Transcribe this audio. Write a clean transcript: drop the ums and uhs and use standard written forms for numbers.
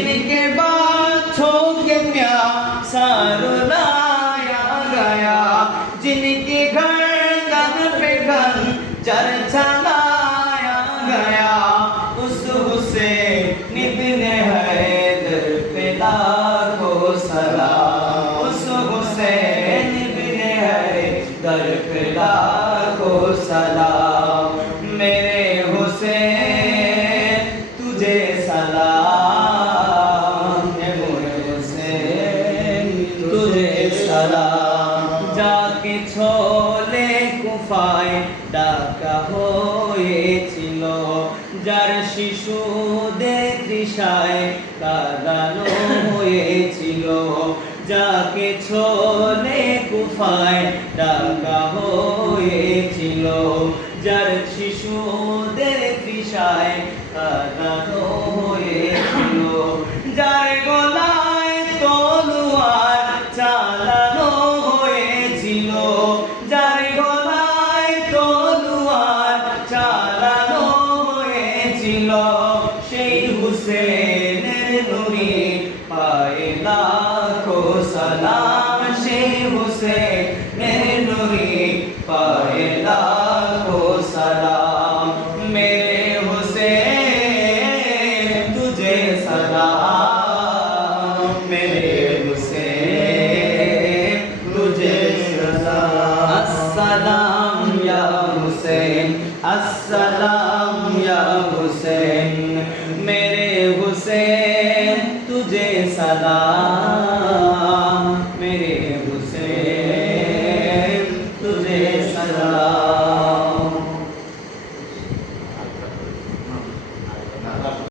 जिनके बातों के प्यासा रुलाया गया, जिनके गर्दन पे खंजर चलाया गया, उस हुसैन इब्ने हैदर पे लाखों सलाम, उस हुसैन इब्ने हैदर पे लाखों सलाम। मेरे हुसैन तुझे सलाम, मेरे हुसैन तुझे सलाम। যাকে ছলে কুফায় ডাকা হয়েছিল, যার শিশুদের তৃষায় কাঁদানো হয়েছিল, যাকে ছলে কুফায় ডাকা হয়েছিল, যার শিশুদের তৃষায় কাঁদানো হয়েছিল, যার গলায় তলোয়ার চালানো হয়েছিল, যার গলায় তলোয়ার চালানো হয়েছিল, সেই হুসেনের নুরি পায়ে লাখো সালাম, সেই হুসেনের নুরি পায়ে লাখো সালাম। মেরে হুসেন তুঝে सलाम, मेरे हुसैन तुझे सलाम। अस्सलाम या हुसैन, अस्सलाम या हुसैन, मेरे हुसैन तुझे सलाम।